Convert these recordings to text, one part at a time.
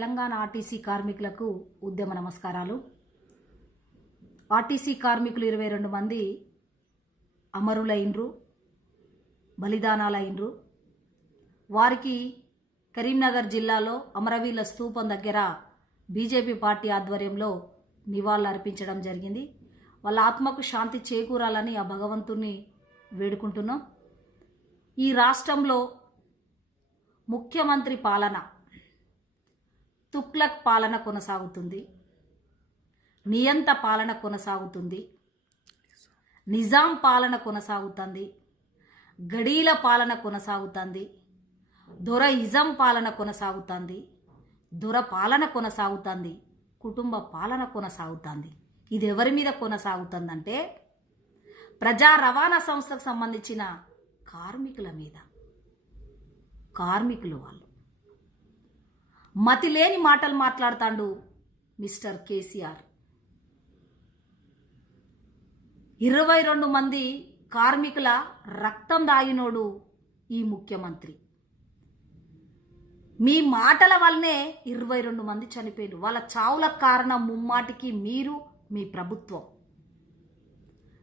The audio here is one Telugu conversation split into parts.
తెలంగాణ ఆర్టీసీ కార్మికులకు ఉద్యమ నమస్కారాలు. ఆర్టీసీ కార్మికులు ఇరవై రెండు మంది అమరులైనరు బలిదానాలైనరు వారికి కరీంనగర్ జిల్లాలో అమరవీల స్తూపం దగ్గర బీజేపీ పార్టీ ఆధ్వర్యంలో నివాళులు అర్పించడం జరిగింది. వాళ్ళ ఆత్మకు శాంతి చేకూరాలని ఆ భగవంతుణ్ణి వేడుకుంటున్నాం. ఈ రాష్ట్రంలో ముఖ్యమంత్రి పాలన తుక్లక్ పాలన కొనసాగుతుంది. నియంత పాలన కొనసాగుతుంది. నిజాం పాలన కొనసాగుతుంది. గడీల పాలన కొనసాగుతుంది. దొర ఇజం పాలన కొనసాగుతుంది. దొర పాలన కొనసాగుతుంది. కుటుంబ పాలన కొనసాగుతుంది. ఇది ఎవరి మీద కొనసాగుతుందంటే ప్రజా రవాణా సంస్థకు సంబంధించిన కార్మికుల మీద. కార్మికులు వాళ్ళు. మతి లేని మాటలు మాట్లాడుతాండు మిస్టర్ కేసీఆర్. ఇరవై రెండు మంది కార్మికుల రక్తం దాగినోడు ఈ ముఖ్యమంత్రి. మీ మాటల వల్లనే ఇరవై రెండు మంది చనిపోయారు వాళ్ళ చావులకు కారణం ముమ్మాటికి మీరు మీ ప్రభుత్వం.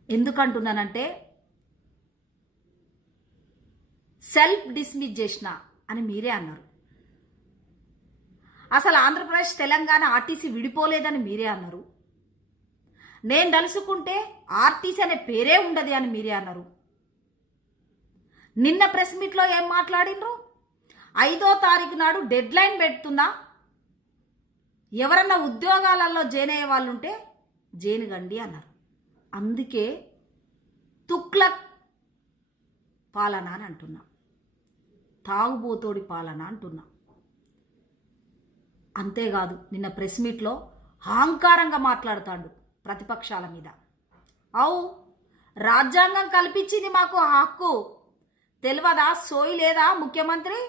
ఎందుకంటున్నానంటే సెల్ఫ్ డిస్మిస్ చేసిన అని మీరే అన్నారు. అసలు ఆంధ్రప్రదేశ్ తెలంగాణ ఆర్టీసీ విడిపోలేదని మీరే అన్నారు. నేను తలుసుకుంటే ఆర్టీసీ అనే పేరే ఉండదు అని మీరే అన్నారు. నిన్న ప్రెస్ మీట్లో ఏం మాట్లాడినరు? ఐదో తారీఖు నాడు డెడ్ లైన్ పెడుతున్నా ఎవరన్నా ఉద్యోగాలలో జైన్ అయ్యే వాళ్ళు ఉంటే జైనుగండి అన్నారు. అందుకే తుక్లక్ పాలన అని అంటున్నా. తాగుబోతోడి పాలన అంటున్నా. అంతేకాదు నిన్న ప్రెస్ మీట్లో అహంకారంగా మాట్లాడుతాడు ప్రతిపక్షాల మీద. అవు రాజ్యాంగం కల్పించింది మాకు హక్కు. తెలియదా? సోయి లేదా ముఖ్యమంత్రి?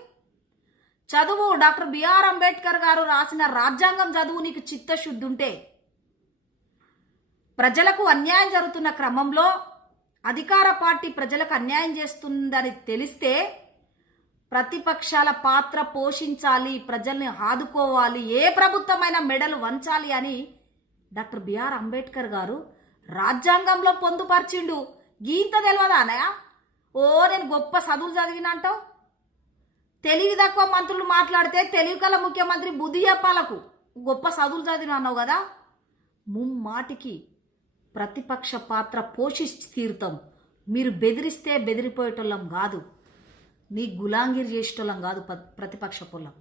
చదువు డాక్టర్ బిఆర్ అంబేద్కర్ గారు రాసిన రాజ్యాంగం చదువు నీకు చిత్తశుద్ధి ఉంటే ప్రజలకు అన్యాయం జరుగుతున్న క్రమంలో అధికార పార్టీ ప్రజలకు అన్యాయం చేస్తుందని తెలిస్తే ప్రతిపక్షాల పాత్ర పోషించాలి ప్రజల్ని ఆదుకోవాలి ఏ ప్రభుత్వమైన మెడలు వంచాలి అని డాక్టర్ బిఆర్ అంబేద్కర్ గారు రాజ్యాంగంలో పొందుపరిచిండు. గీత తెలియదా అనయా ఓ నేను గొప్ప చదువులు చదివినంటావు తెలివి తక్కువ మంత్రులు మాట్లాడితే తెలివి కల ముఖ్యమంత్రి బుద్ధి చెప్పాలకు. గొప్ప చదువులు చదివిన అన్నావు కదా? ముమ్మాటికి ప్రతిపక్ష పాత్ర పోషించి తీరుతాం మీరు బెదిరిస్తే బెదిరిపోయేటోళ్ళం కాదు. నీ గులాంగిరి చేసేటోళ్ళం కాదు ప్రతిపక్ష పొలం.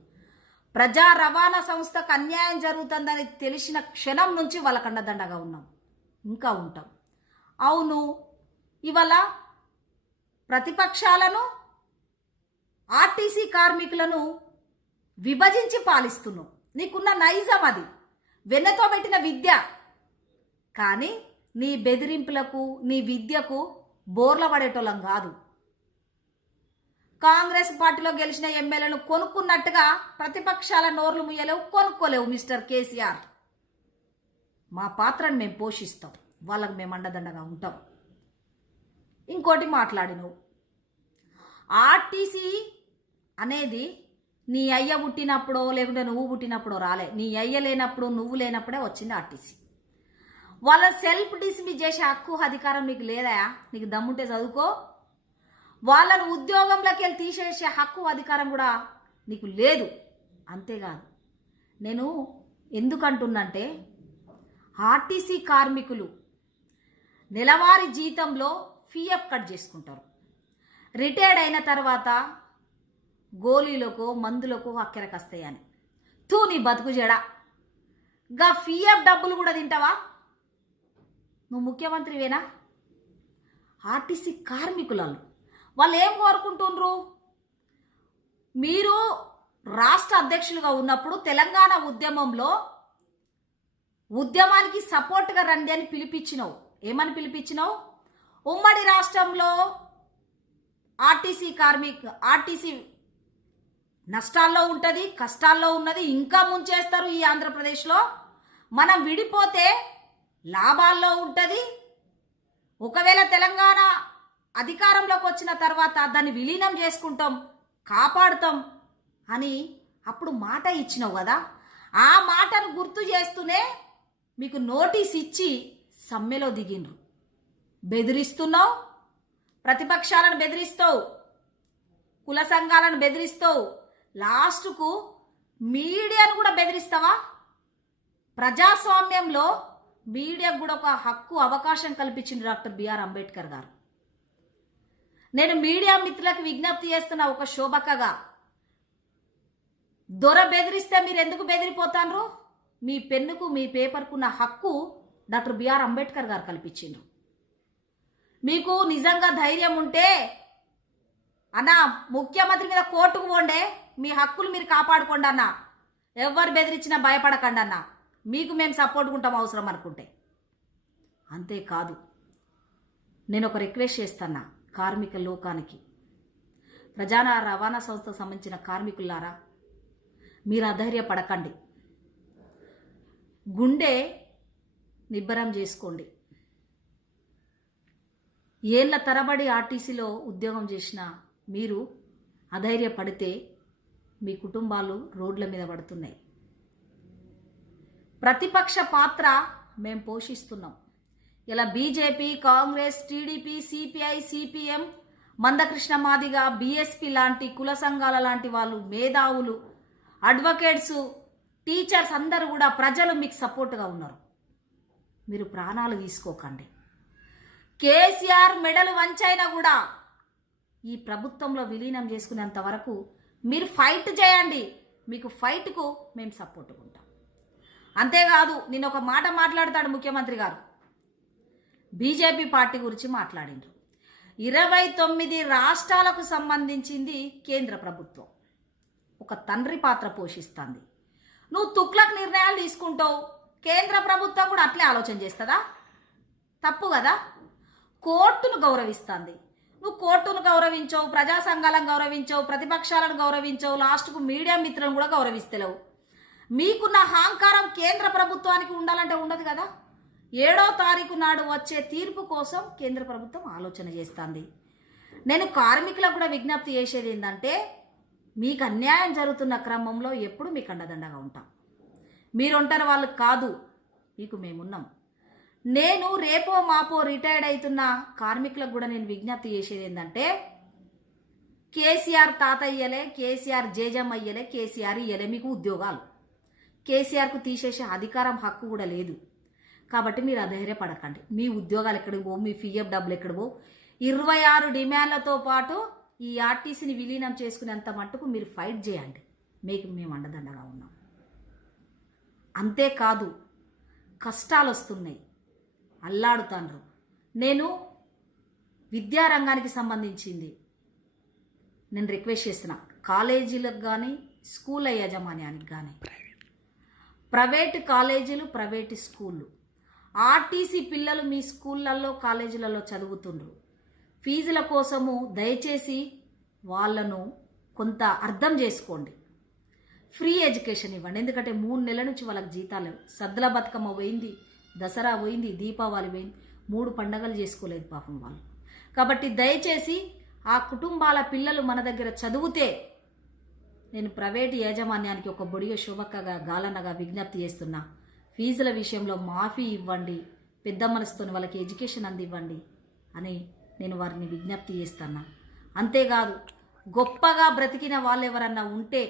ప్రజా రవాణా సంస్థకు అన్యాయం జరుగుతుందని తెలిసిన క్షణం నుంచి వాళ్ళకండదండగా ఉన్నాం. ఇంకా ఉంటాం. అవును ఇవాళ ప్రతిపక్షాలను ఆర్టీసీ కార్మికులను విభజించి పాలిస్తున్నావు నీకున్న నైజం అది. వెన్నతో పెట్టిన విద్య. కానీ నీ బెదిరింపులకు నీ విద్యకు బోర్ల పడేటోళ్ళం కాదు. కాంగ్రెస్ పార్టీలో గెలిచిన ఎమ్మెల్యేలను కొనుక్కున్నట్టుగా ప్రతిపక్షాల నోర్లు ముయ్యలేవు కొనుక్కోలేవు మిస్టర్ కేసీఆర్. మా పాత్రను మేము పోషిస్తాం వాళ్ళకు మేము అండదండగా ఉంటాం. ఇంకోటి మాట్లాడినవు. ఆర్టీసీ అనేది నీ అయ్య పుట్టినప్పుడో లేకుంటే నువ్వు పుట్టినప్పుడో రాలే. నీ అయ్య లేనప్పుడు నువ్వు లేనప్పుడే వచ్చింది ఆర్టీసీ. వాళ్ళ సెల్ఫ్ డిస్మిస్ చేసే హక్కు అధికారం నీకు లేదా? నీకు దమ్ముంటే చదువుకో వాళ్ళను ఉద్యోగంలోకి వెళ్ళి తీసేసే హక్కు అధికారం కూడా నీకు లేదు. అంతేకాదు. నేను ఎందుకంటున్నంటే ఆర్టీసీ కార్మికులు నెలవారీ జీతంలో ఫీఎఫ్ కట్ చేసుకుంటారు. రిటైర్డ్ అయిన తర్వాత గోళీలకు మందులకు అక్కెరకస్తాయని తూ నీ బతుకు జడా. గా ఫీఎఫ్ డబ్బులు కూడా తింటావా? నువ్వు ముఖ్యమంత్రివేనా? ఆర్టీసీ కార్మికులను వాళ్ళు ఏం కోరుకుంటుండ్రు? మీరు రాష్ట్ర అధ్యక్షులుగా ఉన్నప్పుడు తెలంగాణ ఉద్యమంలో ఉద్యమానికి సపోర్ట్గా రండి అని పిలిపించినావు. ఏమని పిలిపించినావు? ఉమ్మడి రాష్ట్రంలో ఆర్టీసీ కార్మిక్ ఆర్టీసీ నష్టాల్లో ఉంటుంది కష్టాల్లో ఉన్నది ఇంకా ముంచేస్తారు ఈ ఆంధ్రప్రదేశ్లో. మనం విడిపోతే లాభాల్లో ఉంటుంది. ఒకవేళ తెలంగాణ అధికారంలోకి వచ్చిన తర్వాత దాన్ని విలీనం చేసుకుంటాం కాపాడుతాం అని అప్పుడు మాట ఇచ్చినావు కదా. ఆ మాటను గుర్తు చేస్తూనే మీకు నోటీస్ ఇచ్చి సమ్మెలో దిగిండ్రు. బెదిరిస్తున్నావు ప్రతిపక్షాలను బెదిరిస్తావు కుల సంఘాలను బెదిరిస్తావు లాస్ట్కు మీడియాను కూడా బెదిరిస్తావా? ప్రజాస్వామ్యంలో మీడియాకు కూడా ఒక హక్కు అవకాశం కల్పించింది డాక్టర్ బిఆర్ అంబేద్కర్ గారు. నేను మీడియా మిత్రులకు విజ్ఞప్తి చేస్తున్న ఒక శోభకగా. దొర బెదిరిస్తే మీరు ఎందుకు బెదిరిపోతాన్రు? మీ పెన్నుకు మీ పేపర్కు నా హక్కు డాక్టర్ బిఆర్ అంబేద్కర్ గారు కల్పించిండ్రు. మీకు నిజంగా ధైర్యం ఉంటే అన్న ముఖ్యమంత్రి మీద కోర్టుకు పోండే మీ హక్కులు మీరు కాపాడుకోండి అన్న. ఎవరు బెదిరించినా భయపడకండి అన్న. మీకు మేము సపోర్ట్ ఉంటాం అవసరం అనుకుంటే. అంతేకాదు నేను ఒక రిక్వెస్ట్ చేస్తున్నా. కార్మిక లోకానికి. ప్రజాన రవాణా సంస్థకు సంబంధించిన కార్మికులారా మీరు అధైర్యపడకండి. గుండె నిబ్బరం చేసుకోండి. ఏళ్ళ తరబడి ఆర్టీసీలో ఉద్యోగం చేసిన మీరు అధైర్యపడితే మీ కుటుంబాలు రోడ్ల మీద పడుతున్నాయి. ప్రతిపక్ష పాత్ర మేము పోషిస్తున్నాం. ఇలా BJP Congress TDP CPI CPM Mandakrishna Madiga BSP లాంటి కుల సంఘాల లాంటి వాళ్ళు మేధావులు అడ్వకేట్స్ టీచర్స్ అందరూ కూడా ప్రజలు మీకు సపోర్ట్గా ఉన్నారు. మీరు ప్రాణాలు తీసుకోకండి. కేసీఆర్ మెడలు వంచైనా కూడా ఈ ప్రభుత్వంలో విలీనం చేసుకునేంత వరకు మీరు ఫైట్ చేయండి. మీకు ఫైట్కు మేము సపోర్ట్గా ఉంటాం. అంతేకాదు నేను ఒక మాట మాట్లాడతాడు ముఖ్యమంత్రి గారు. బీజేపీ పార్టీ గురించి మాట్లాడిండ్రు. ఇరవై తొమ్మిది రాష్ట్రాలకు సంబంధించింది కేంద్ర ప్రభుత్వం. ఒక తండ్రి పాత్ర పోషిస్తుంది. నువ్వు తుక్లకు నిర్ణయాలు తీసుకుంటావు. కేంద్ర ప్రభుత్వం కూడా అట్లే ఆలోచన చేస్తుందా? తప్పు కదా. కోర్టును గౌరవిస్తుంది. నువ్వు కోర్టును గౌరవించవు ప్రజా సంఘాలను గౌరవించవు ప్రతిపక్షాలను గౌరవించవు లాస్ట్కు మీడియా మిత్రులను కూడా గౌరవిస్తలేవు. మీకున్న అహంకారం కేంద్ర ప్రభుత్వానికి ఉండాలంటే ఉండదు కదా. ఏడో తారీఖు నాడు వచ్చే తీర్పు కోసం కేంద్ర ప్రభుత్వం ఆలోచన చేస్తుంది. నేను కార్మికులకు కూడా విజ్ఞప్తి చేసేది ఏంటంటే మీకు అన్యాయం జరుగుతున్న క్రమంలో ఎప్పుడు మీకు అండదండగా ఉంటాం. మీరుంటారు వాళ్ళు కాదు మీకు మేమున్నాం. నేను రేపో మాపో రిటైర్డ్ అవుతున్న కార్మికులకు కూడా నేను విజ్ఞప్తి చేసేది ఏంటంటే కేసీఆర్ తాతయ్యలే కేసీఆర్ జేజం అయ్యలే కేసీఆర్ ఇయ్యలే మీకు ఉద్యోగాలు. కేసీఆర్కు తీసేసే అధికారం హక్కు కూడా లేదు. కాబట్టి మీరు అధైర్యపడకండి మీ ఉద్యోగాలు ఎక్కడికి మీ ఫీఎఫ్ డబ్బులు ఎక్కడ ఇరవై ఆరు డిమాండ్లతో పాటు ఈ ఆర్టీసీని విలీనం చేసుకునేంత మట్టుకు మీరు ఫైట్ చేయండి. మీకు మేము అండదండగా ఉన్నాం. అంతేకాదు కష్టాలు వస్తున్నాయి. అల్లాడుతాండ్రు. నేను విద్యారంగానికి సంబంధించింది. నేను రిక్వెస్ట్ చేసిన కాలేజీలకు కానీ స్కూల్ యాజమాన్యానికి కానీ ప్రైవేట్ కాలేజీలు ప్రైవేట్ స్కూళ్ళు. ఆర్టీసీ పిల్లలు మీ స్కూళ్ళల్లో కాలేజీలలో చదువుతుండ్రు. ఫీజుల కోసము దయచేసి వాళ్ళను కొంత అర్థం చేసుకోండి. ఫ్రీ ఎడ్యుకేషన్ ఇవ్వండి. ఎందుకంటే మూడు నెలల నుంచి వాళ్ళకి జీతాలు సద్దుల బతుకమ్మ పోయింది దసరా పోయింది దీపావళి పోయింది. మూడు పండగలు చేసుకోలేదు పాపం వాళ్ళు. కాబట్టి దయచేసి ఆ కుటుంబాల పిల్లలు మన దగ్గర చదివితే నేను ప్రైవేటు యాజమాన్యానికి ఒక బొడియ శుభక్కగా గాలనగా విజ్ఞప్తి చేస్తున్నా. ఫీజుల విషయంలో మాఫీ ఇవ్వండి పెద్ద మనసుతో వాళ్ళకి ఎడ్యుకేషన్ అందివ్వండి అని నేను వారిని విజ్ఞప్తి చేస్తున్నా అంతేకాదు గొప్పగా బ్రతికిన వాళ్ళు ఎవరన్నా ఉంటే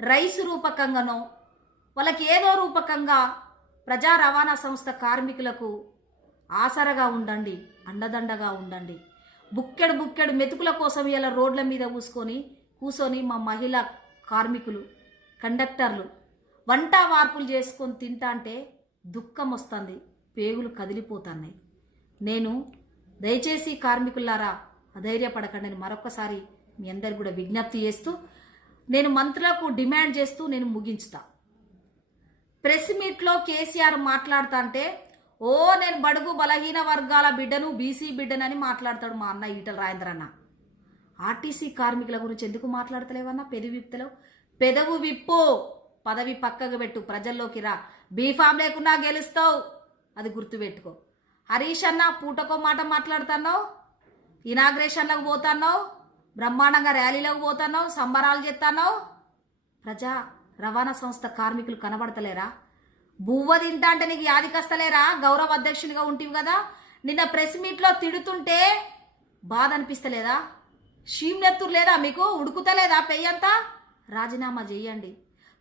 రైస్ రూపకంగానో వాళ్ళకి ఏదో రూపకంగా ప్రజా రవాణా సంస్థ కార్మికులకు ఆసరగా ఉండండి అండదండగా ఉండండి. బుక్కెడు బుక్కెడు మెతుకుల కోసం ఇలా రోడ్ల మీద కూసుకొని కూసోని మా మహిళా కార్మికులు కండక్టర్లు వంట వార్పులు చేసుకొని తింటా అంటే దుఃఖం వస్తుంది పేగులు కదిలిపోతున్నాయి. నేను దయచేసి కార్మికులారా అధైర్యపడకండి అని మరొకసారి మీ అందరు కూడా విజ్ఞప్తి చేస్తూ నేను మంత్రులకు డిమాండ్ చేస్తూ నేను ముగించుతా. ప్రెస్ మీట్లో కేసీఆర్ మాట్లాడుతా అంటే ఓ నేను బడుగు బలహీన వర్గాల బిడ్డను బీసీ బిడ్డనని మాట్లాడతాడు మా అన్న ఈటల రాజేంద్ర అన్న ఆర్టీసీ కార్మికుల గురించి ఎందుకు మాట్లాడతలేవన్నా? పెదవి విప్తలో పెదవు విప్పు! పదవి పక్కకు పెట్టు ప్రజల్లోకి రా. బీఫామ్ లేకున్నా గెలుస్తావు. అది గుర్తుపెట్టుకో. హరీష్ అన్న పూటకో మాట మాట్లాడుతున్నావు? ఇనాగ్రేషన్లకు పోతున్నావు? బ్రహ్మాండంగా ర్యాలీలకు పోతున్నావు? సంబరాలు చేస్తున్నావు? ప్రజా రవాణా సంస్థ కార్మికులు కనబడతలేరా? బువ్వ తింటా అంటే నీకు యాదికస్తలేరా గౌరవ అధ్యక్షునిగా ఉంటివి కదా? నిన్న ప్రెస్ మీట్లో తిడుతుంటే బాధ అనిపిస్తలేదా? షీమ్నెత్తురు లేదా మీకు? ఉడుకుతలేదా? పెయ్యంతా? రాజీనామా చెయ్యండి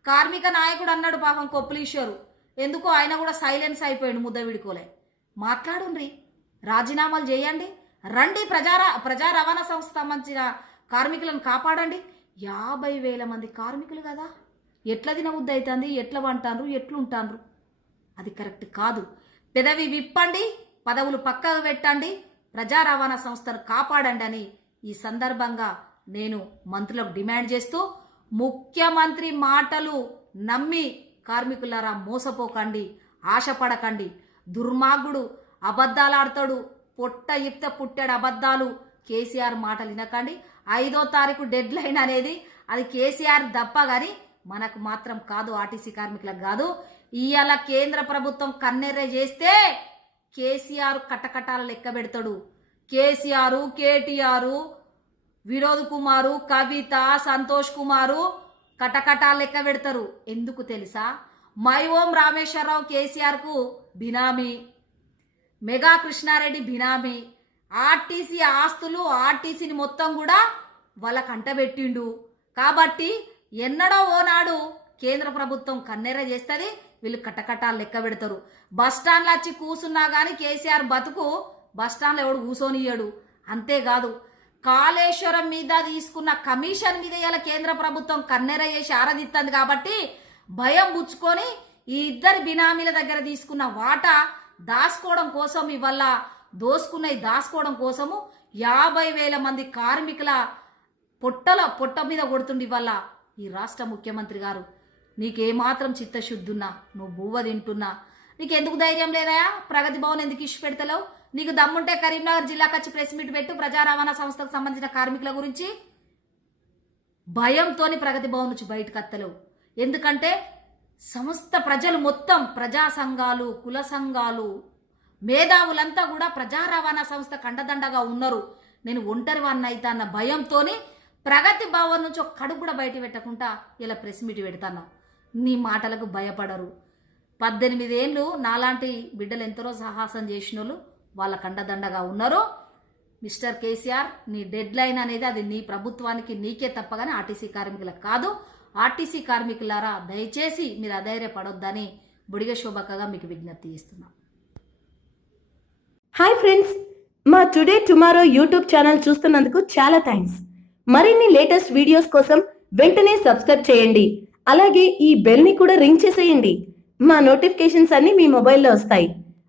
కార్మిక నాయకుడు అన్నాడు పాపం కొప్పులీశ్వరు ఎందుకో ఆయన కూడా సైలెన్స్ అయిపోయాడు ముద్ద విడుకోలే. మాట్లాడుండ్రి. రాజీనామాలు చేయండి. రండి ప్రజా ప్రజా రవాణా సంస్థ సంబంధించిన కార్మికులను కాపాడండి. యాభై వేల మంది కార్మికులు కదా. ఎట్లా తినబుద్ధి అవుతుంది ఎట్లా వంటాన్రు? ఎట్లుంటాన్రు? అది కరెక్ట్ కాదు. పెదవి విప్పండి. పదవులు పక్కకు పెట్టండి. ప్రజా రవాణా సంస్థను కాపాడండి అని ఈ సందర్భంగా నేను మంత్రులకు డిమాండ్ చేస్తూ ముఖ్యమంత్రి మాటలు నమ్మి కార్మికులారా మోసపోకండి ఆశపడకండి. దుర్మార్గుడు అబద్ధాలాడతాడు పొట్ట ఇప్త పుట్టాడు అబద్ధాలు. కేసీఆర్ మాటలు వినకండి. ఐదో తారీఖు డెడ్ లైన్ అనేది అది కేసీఆర్ దప్ప కానీ మనకు మాత్రం కాదు ఆర్టీసీ కార్మికులకు కాదు. ఇవాళ కేంద్ర ప్రభుత్వం కన్నెర్ర చేస్తే కేసీఆర్ కట్టకటాల లెక్క పెడతాడు. కేసీఆర్ కేటీఆర్ వినోద్ కుమారు కవిత సంతోష్ కుమారు కటకటాల లెక్క పెడతారు. ఎందుకు తెలుసా? మై ఓం రామేశ్వరరావు కేసీఆర్కు బినామీ. మెగా కృష్ణారెడ్డి బినామీ. ఆర్టీసీ ఆస్తులు ఆర్టీసీని మొత్తం కూడా వాళ్ళ కంటబెట్టిండు కాబట్టి ఎన్నడో ఓనాడు కేంద్ర ప్రభుత్వం కన్నెర చేస్తుంది వీళ్ళు కటకటాలు లెక్క పెడతారు. బస్ స్టాండ్లో వచ్చి కూసున్నా కానీ కేసీఆర్ బతుకు బస్ స్టాండ్లో ఎవడు కూసోనియ్యాడు. అంతేకాదు కాళేశ్వరం మీద తీసుకున్న కమిషన్ మీద ఇలా కేంద్ర ప్రభుత్వం కన్నెర చేసి ఆరాధిస్తుంది కాబట్టి భయం పుచ్చుకొని ఈ ఇద్దరు బినామీల దగ్గర తీసుకున్న వాటా దాసుకోవడం కోసం ఇవల్ల దోసుకున్నవి దాచుకోవడం కోసము యాభై వేల మంది కార్మికుల పొట్టల పొట్ట మీద కొడుతుండి ఇవల్ల ఈ రాష్ట్ర ముఖ్యమంత్రి గారు. నీకేమాత్రం చిత్తశుద్ధున్నా నువ్వు బువ్వ తింటున్నా. నీకెందుకు ధైర్యం లేదా ప్రగతి భవన్ ఎందుకు ఇష్ట పెడతలేవు? నీకు దమ్ముంటే కరీంనగర్ జిల్లాకు వచ్చి ప్రెస్ మీట్ పెట్టు ప్రజా రవాణా సంస్థకు సంబంధించిన కార్మికుల గురించి. భయంతోని ప్రగతి భవన్ నుంచి బయటకు వత్తలేవు ఎందుకంటే సమస్త ప్రజలు మొత్తం ప్రజా సంఘాలు కుల సంఘాలు మేధావులంతా కూడా ప్రజా రవాణా సంస్థ కండదండగా ఉన్నారు. నేను ఒంటరి వాడిని అయితే అన్న భయంతోని ప్రగతి భవన్ నుంచి ఒక కడుగు కూడా బయట పెట్టకుండా ఇలా ప్రెస్ మీట్ పెడతాను. నీ మాటలకు భయపడరు. పద్దెనిమిది ఏళ్ళు నాలాంటి బిడ్డలు ఎంతరో సాహసం చేసిన వాళ్ళు వాళ్ళ కండదండగా ఉన్నారు మిస్టర్ కేసీఆర్ నీ డెడ్ లైన్ అనేది అది నీ ప్రభుత్వానికి నీకే తప్పగానే ఆర్టీసీ కార్మికులకు కాదు. ఆర్టీసీ కార్మికులారా దయచేసి మీరు అధైర్యపడొద్దని బుడిగ శోభకగా మీకు విజ్ఞప్తి చేస్తున్నాం. హాయ్ ఫ్రెండ్స్ మా టుడే టుమారో యూట్యూబ్ ఛానల్ చూస్తున్నందుకు చాలా థ్యాంక్స్. మరిన్ని లేటెస్ట్ వీడియోస్ కోసం వెంటనే సబ్స్క్రైబ్ చేయండి. అలాగే ఈ బెల్ని కూడా రింగ్ చేసేయండి. మా నోటిఫికేషన్స్ అన్నీ మీ మొబైల్లో వస్తాయి.